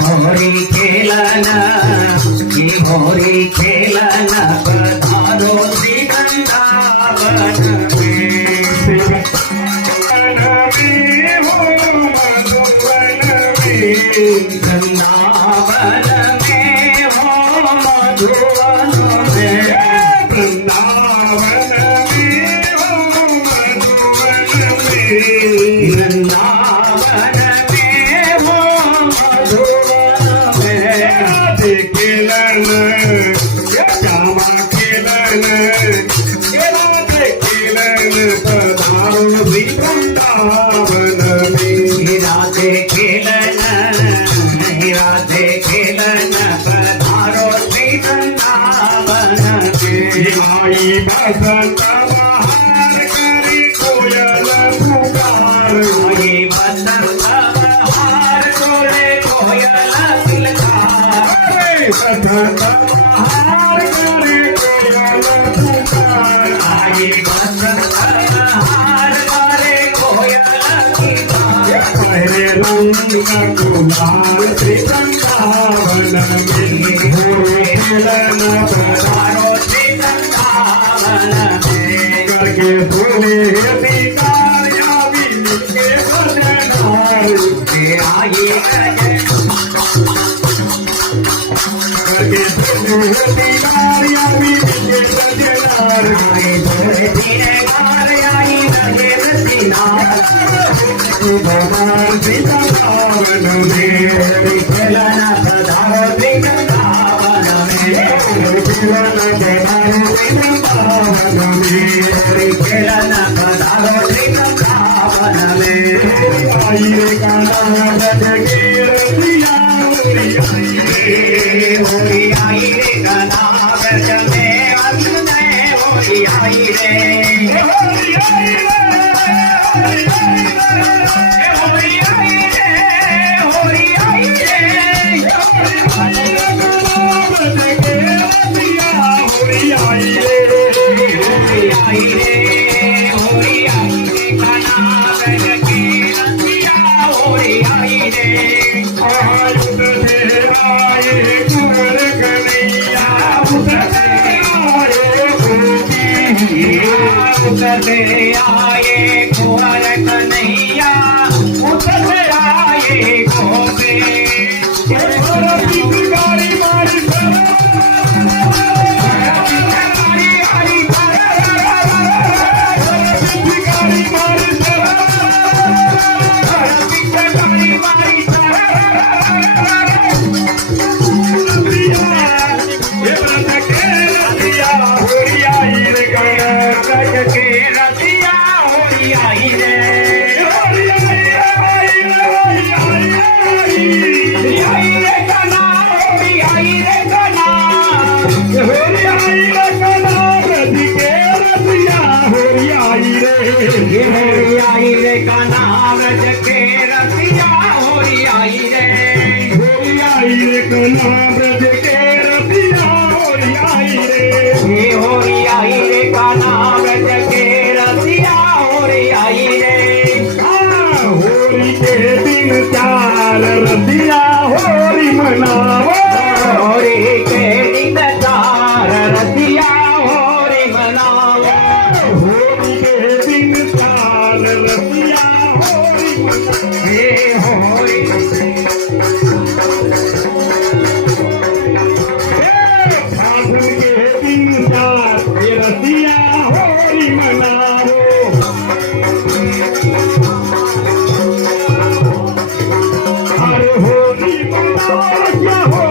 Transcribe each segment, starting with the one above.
होरी खेलन पधारो श्री वृंदावन वृंदावन में हो मधुवन में वृंदावन में हो मधुवन में वृंदावन में हो मधुवन में राधे खेलन श्यामा खेलन राधे खेलन पधारो श्री वृंदावन में राधे खेलन पधारो श्री वृंदावन आई बसंत बहार करी कोयल पुकार आई बसंत बहार कोले कोयल किलकार बसंत बहार करी कोयल पुकार आई बसंत बहार करे कोयल किलकार पहले रंग गुलाल श्री वृंदावन में खेलन पधारो श्री वृंदावन करके बोले दीदार या भी मिलके बदनार आई करके बोले दीदार या भी मिलके बदनार भगवान श्री वृंदावन में खेलन पधारो श्री वृंदावन खेलन पधारो श्री वृंदावन में खेलन पधारो श्री वृंदावन आई रे गाना बज के रसिया होरी आई रे गाना बज में अंधे होरी आई रे होरी आई रे होरी आई रे होरी आई रे होरी आई रे गाना बज के रसिया होरी आई रे उतरते आए कुंवर कन्हैया उतरते आए गोपे आई रे कान्हा व्रज के रसिया होरी आई रे आई रे कान्हा व्रज के रसिया होरी आई रे होरी आई रे कान्हा व्रज के रसिया होरी आई रे होरी के दिन चार रसिया होरी मनावो होरी के दिन चार रसिया होरी मनावो होरी के दिन चार रसिया होरी मनावो होरी फागुन के दिन चार रसिया होरी मनावो अरे होली मनाओ क्या हो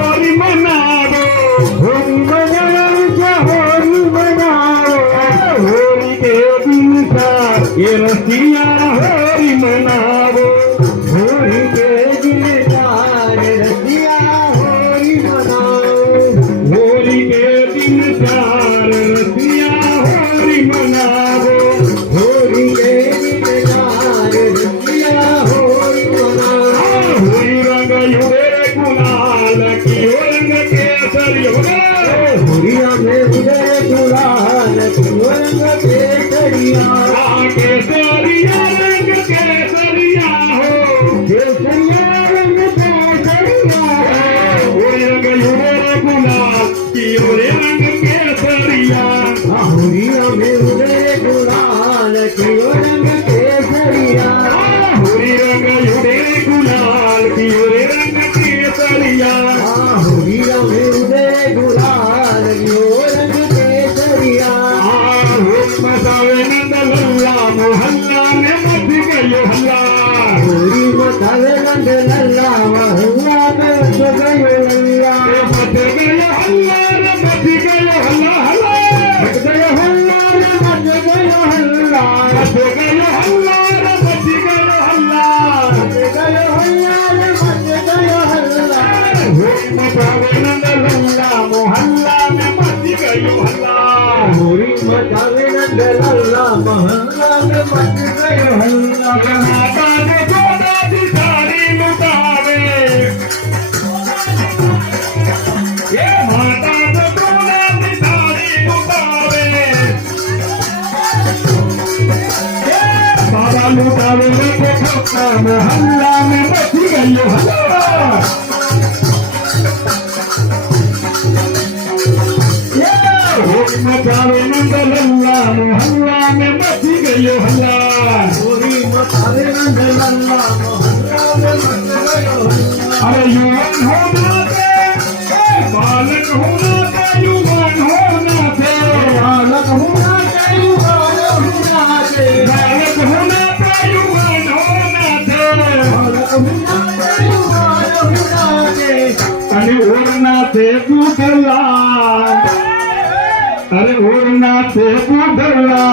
मचावे नंद लल्ला महल्ला में मच गयो हल्ला मच गयो हल्ला रे मच गयो हल्ला हल्ला मच गयो हल्ला रे मच गयो हल्ला मच गयो हल्ला रे मच गयो हल्ला मच गयो हल्ला रे मच गयो हल्ला होरी मचावे नंद लल्ला मोहल्ला में मच गयो हल्ला होरी मचावे नंद लल्ला महल्ला में मच गयो हल्ला माता ने जोड़ा दी सारी लुटावे ये माता ने जोड़ा दी सारी लुटावे ये बाबा लुटावे रे खोखा मोहल्ला में मच गयो हल्ला होरी मचावे नंद लल्ला मोहल्ला में मच गयो हल्ला होरी मचावे नंद लल्ला महल्ला में मच गयो हल्ला अरे युवान होना थे बालक होना थे युवान होना थे बालक होना चाहिए बालक होना चाहिए बालक होना थे युवान होना थे बालक होना चाहिए बालक होना चाहिए अरे ओढ़ना थे दूधला अरे ओढ़ना थे दूधला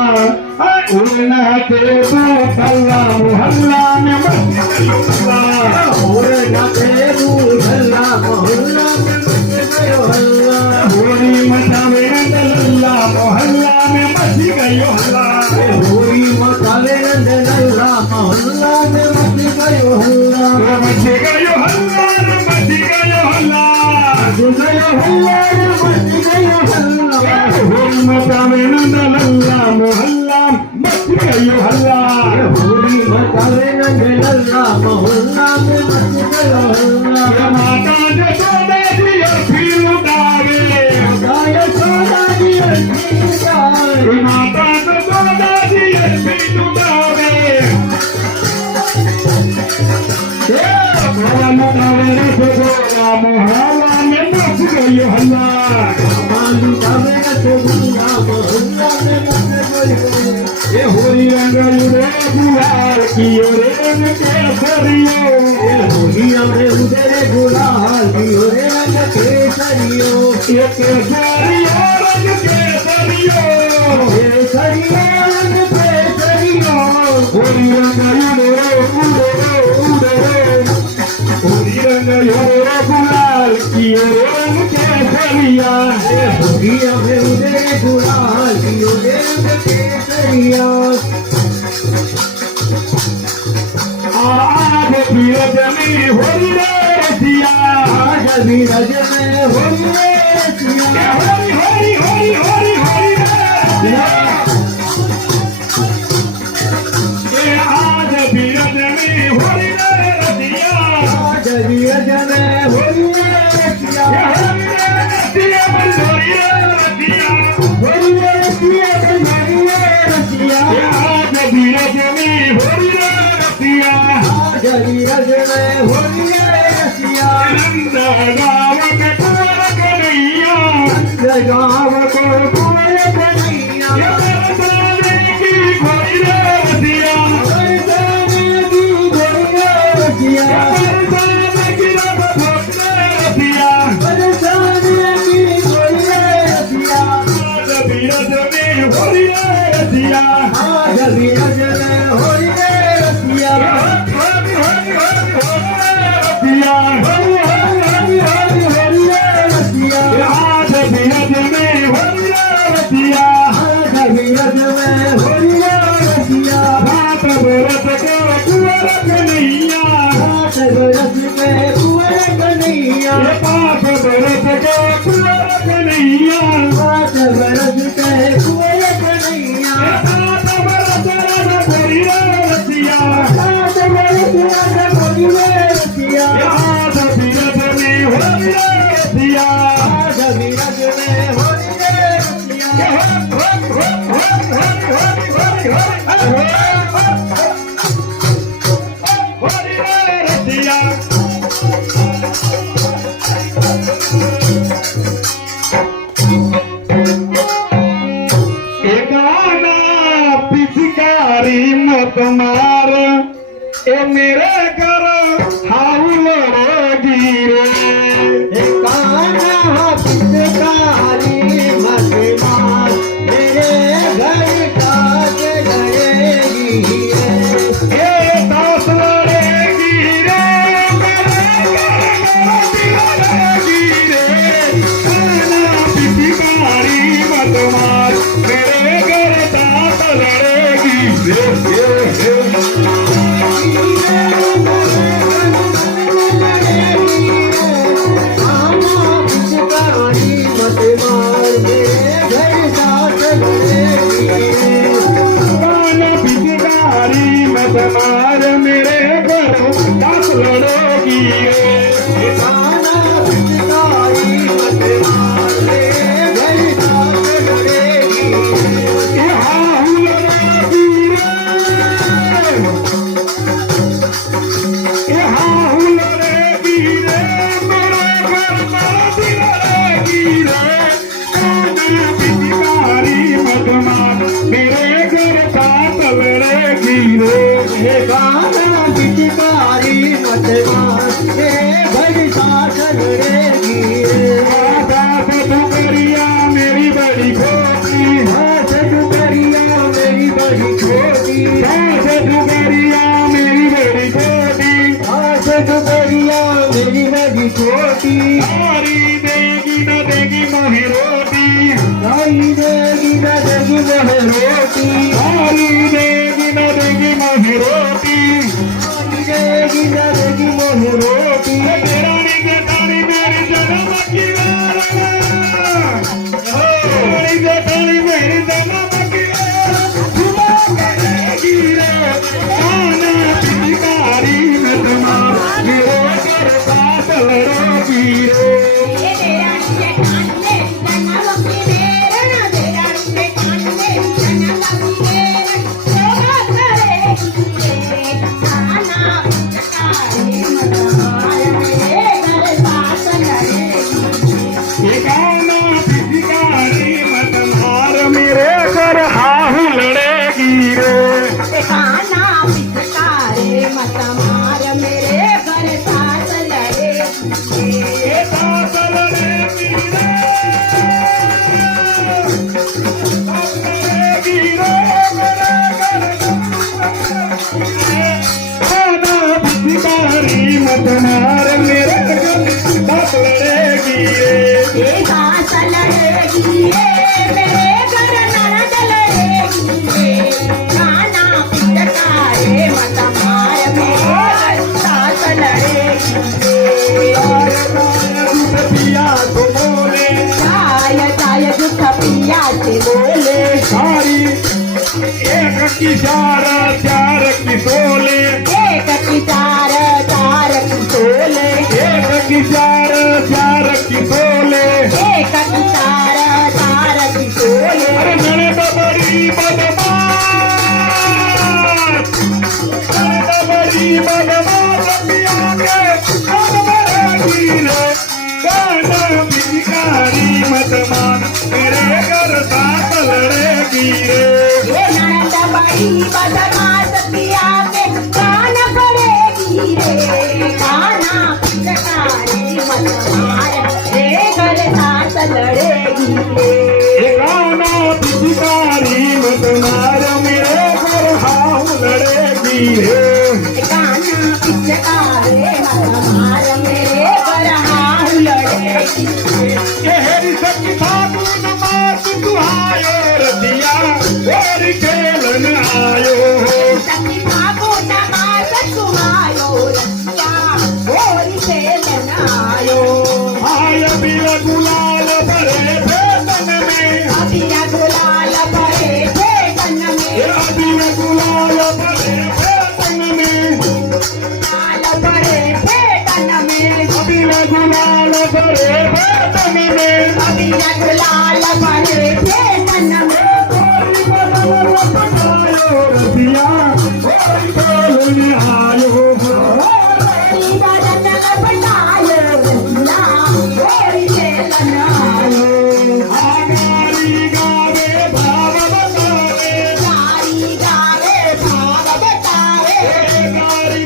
ओढ़ना थे दूधला मोहल्ला में मच गयो हल्ला और नाते दूल्हा मोहल्ला में मच गयो हल्ला होरी मचावे नंद लल्ला मोहल्ला में मच गयो हल्ला होरी मचावे नंद लल्ला मोहल्ला में मच गयो हल्ला मच गयो हल्ला मच गयो हल्ला मच गयो हल्ला मच गयो हल्ला होरी मचावे नंद लल्ला मोहल्ला मच गयो हल्ला होरी मचावे नंद लल्ला मोहल्ला में मच गयो हल्ला माता ने जोड़े दिया फिर उतारे गाय सोना दिया गाय माता ने जोड़े दिया फिर उतारे मोहल्ला में मच गयो हल्ला मालू कावे नते दूल्हा मोहल्ला में मच गयो ये होरी रंग रे गुलाल कियो रे केसरियो ये होलिया में उधरे गुलाल दियो रे रंग केसरियो ये केसरियो रंग केसरियो केसरियो रंग केसरियो होरी रंग रे होरी रंग रे गुलाल कियो रंग केसरिया ये होलिया में उधरे गुलाल दियो रे रंग केसरियो आज बीरज में होरी रे रसिया आज बीरज में होलिए सिया होरी होरी होरी होरी होरी रे आज बीरज में होरी रे रसिया आज बीरज में होलिए सिया होलिए सिया होलिए रसिया आज बीरज में होलिए रसिया गाँव को कुंवर कन्हैया बरसाने की घोड़िया रसिया बरसाने की रसिया बरसाने की रसिया बरसाने की रसिया आज बीरज में होलिए रसिया आज बीरज में होलिए रसिया आज बीरज में होलिए रसिया बीरज में होलिए रसिया भात बरस को कुंवर कन्हैया भात बरस में कुंवर कन्हैया पाँच बरस को कुंवर कन्हैया पाँच बरस के कुंवर कन्हैया सात बरस राजा होलिए रसिया सात बरस राजा होलिए रसिया आज बीरज में होलिए रसिया आज बीरज में होलिए रसिया ए मेरे घर हाउलड़ेगी रे कान्हा पिचकारी मत मार मेरे घर काट लड़ेगी ए दास लड़ेगी रे मेरे घर लड़ेगी रे कान्हा पिचकारी मत मार मेरे घर दास लड़ेगी रे पिचकारी मत मार मेरे घर साथ लड़ेगी कान्हा पिचकारी मत मार मेरे घर दास लड़ेगी रे कान्हा पिचकारी मत मार मेरे घर साथ लड़ेगी ए हाहुलड़ेगी रे ए हाहुलड़ेगी रे मेरे घर दास लड़ेगी रे कान्हा पिचकारी मत मार मेरे घर दास लड़ेगी रे कान्हा पिचकारी मत मार मेरे घर साथ लड़ेगी दास दुकरिया मेरी बड़ी खोटी हाथ डुबरिया मेरी बड़ी छोटी दास दुकरिया मेरी बड़ी खोटी हाथ डुबरिया मेरी बड़ी छोटी सारी देगी न देगी मोहे रोटी लाई देगी न देगी मोहे रोटी सारी देगी न देगी मोहे रोटी लाई देगी न देगी मोहे रोटी तेरानी जेठानी मेरी जन्म की तेरानी जेठानी मेरी जन्म की दुआ करेगी रे कान्हा पिचकारी मत मार मेरे घर दास लड़ेगी रे कान्हा पिचकारी मत मार मेरे घर हाहू लड़ेगी रे ये दास लड़ेगी रे दास लड़ेगी रे मेरे घर कान्हा पिचकारी मत मार मेरे घर दास लड़ेगी रे पिया तो बोले बोले सारी एक की चार की सोले एक की चार की सोले एक की चार की सोले एक की चार की सोले अरे ननद बड़ी बदमाश ननद बड़ी बदमाश पिया के हम बड़ेगी रे कान्हा पिचकारी मत मार मेरे घर साथ लड़ेगी रे ये ननद बड़ी बदमाश पिया के कान पड़ेगी रे कान्हा पिचकारी मत मार रे घर साथ लड़ेगी रे कान्हा पिचकारी मत मार मेरे घर हाउ लड़ेगी रे कान्हा पिचकारी मत मार मेरे घर हाथ लड़ेगी हेरी सखी साधु नमाज तुहायो रतिया और खेलन आयो सखी भागो नमाज तुम्हारो रसिया होरी खेलन आयो आय बीर गुलाल भरे भेतन में अबिया गुलाल भरे भेटन में बीर गुलाल भरे भेतन में गुलाल भरे भेटन में बीर गुलाल भरे भेतन में अबिया गुलाल भरे भेटन में आयो रतिया और खेलन आयो होरी बदन पटायो रसिया होरी खेलन आयो आगारी गावे भाव बतावे गारी गावे भाव बतावे गारी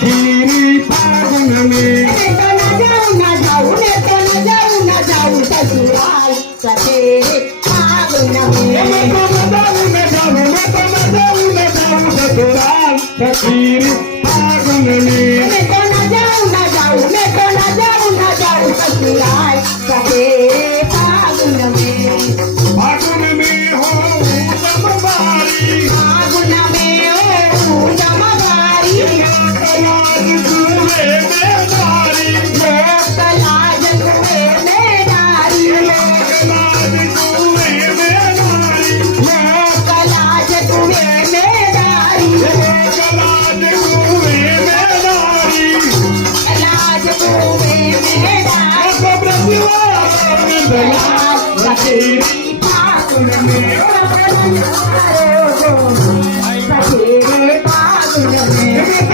खीरी फागुन में खीरी फागुन में फागुन में हो जमवारी कलाज कुए में नारी कलाज कुए में नारी कलाज कुए में खीरी फागुन में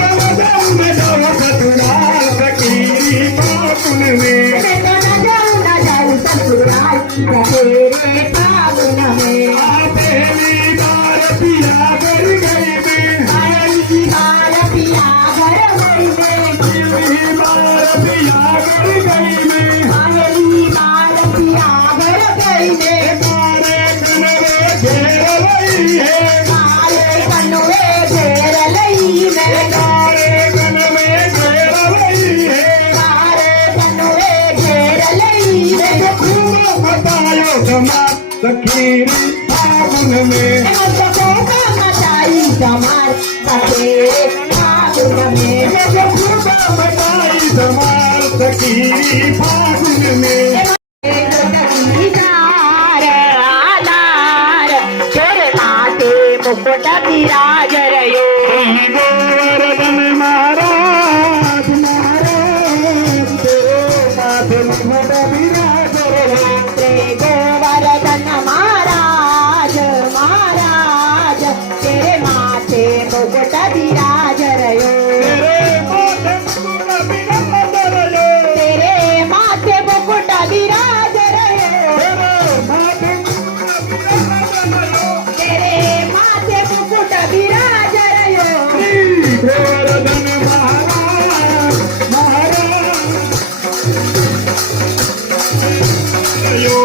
जमाल सफेरे फागुन में बताई धमाल खीरी फागुन में तेरे माथे मुकुट विराज रयो गोवर्धन महाराज महाराज तेरे माथे मुकुट विराज रयो गोवर्धन महाराज महाराज तेरे माथे मुकुट विराज रयो तेरे माथे मुकुट विराज रयो तेरे माथे मुकुट विराज रयो गोवर्धन महाराज महाराज रयो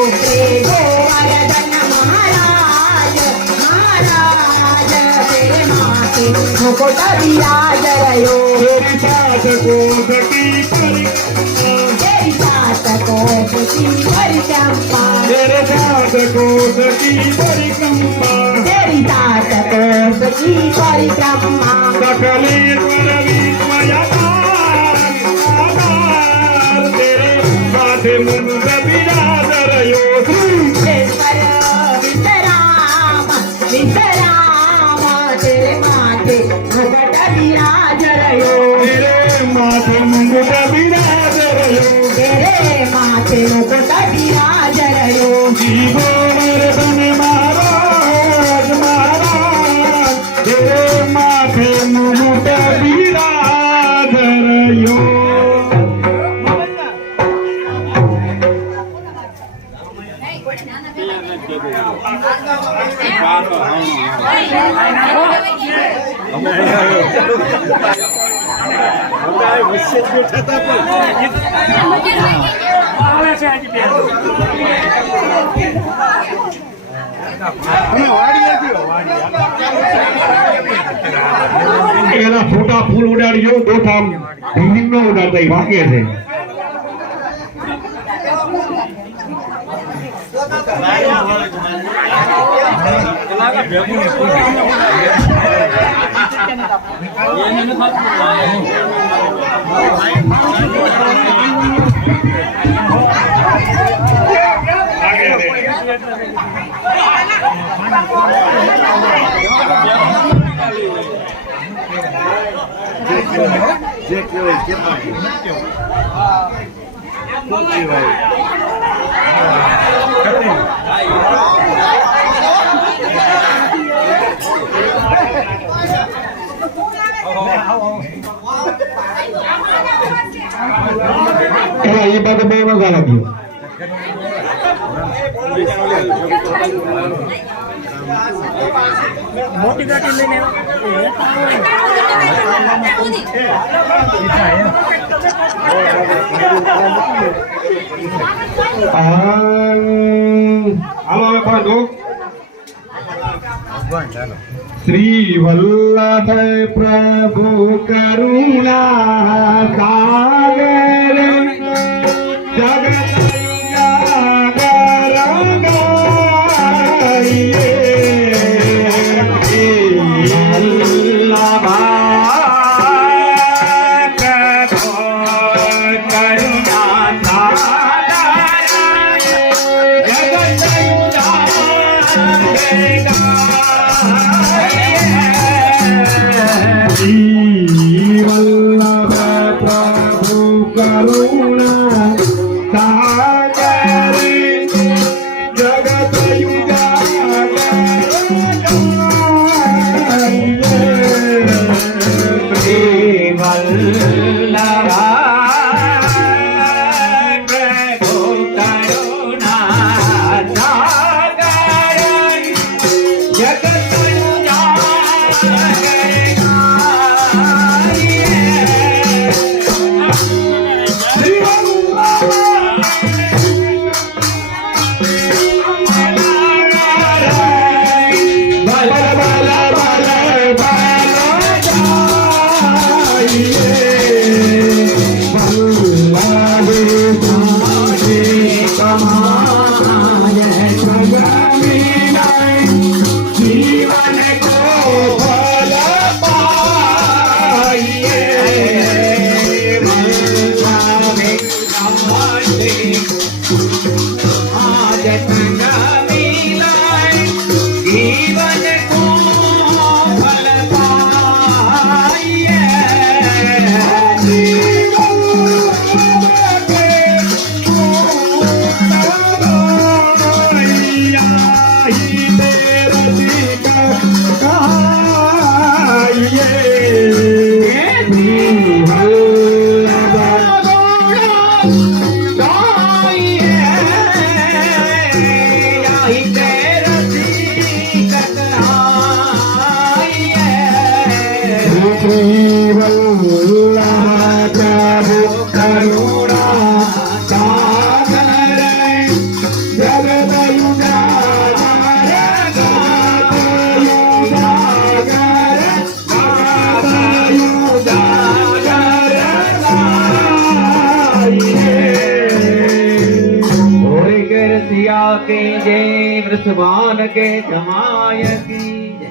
गोवर्धन महाराज महाराज तेरे माथे मुकुट विराज रयो तेरी साथ को सकी परिक्रमा तेरी सात कोट की परिक्रमा तेरे साथ को सकी परिक्रमा तेरी सात कोट की परिक्रमा सकलेश्वर विस्मयकार तेरे माथे मुकुट विराज रयो ईश्वर विश्राम विश्राम तेरे माथे मुकुट विराज रयो तेरे माथे मुकुट विराज रयो तेरे माथे मुकुट विराज रयो गोवर्धन महाराज महाराज तेरे माथे मुकुट विराज रयो એના છોટા ફૂલ ઉડાડજો તો આમ ભીમ નો ઉડાડતા વાગે છે. એ બાબત બહુ મજા લાગ્યો. મોટી ગાડી લઈને હાલો હવે બાંધો. શ્રી વલ્લભ પ્રભુ કરુણા સાગર જગત के जय वृषभान के जमाय की जय।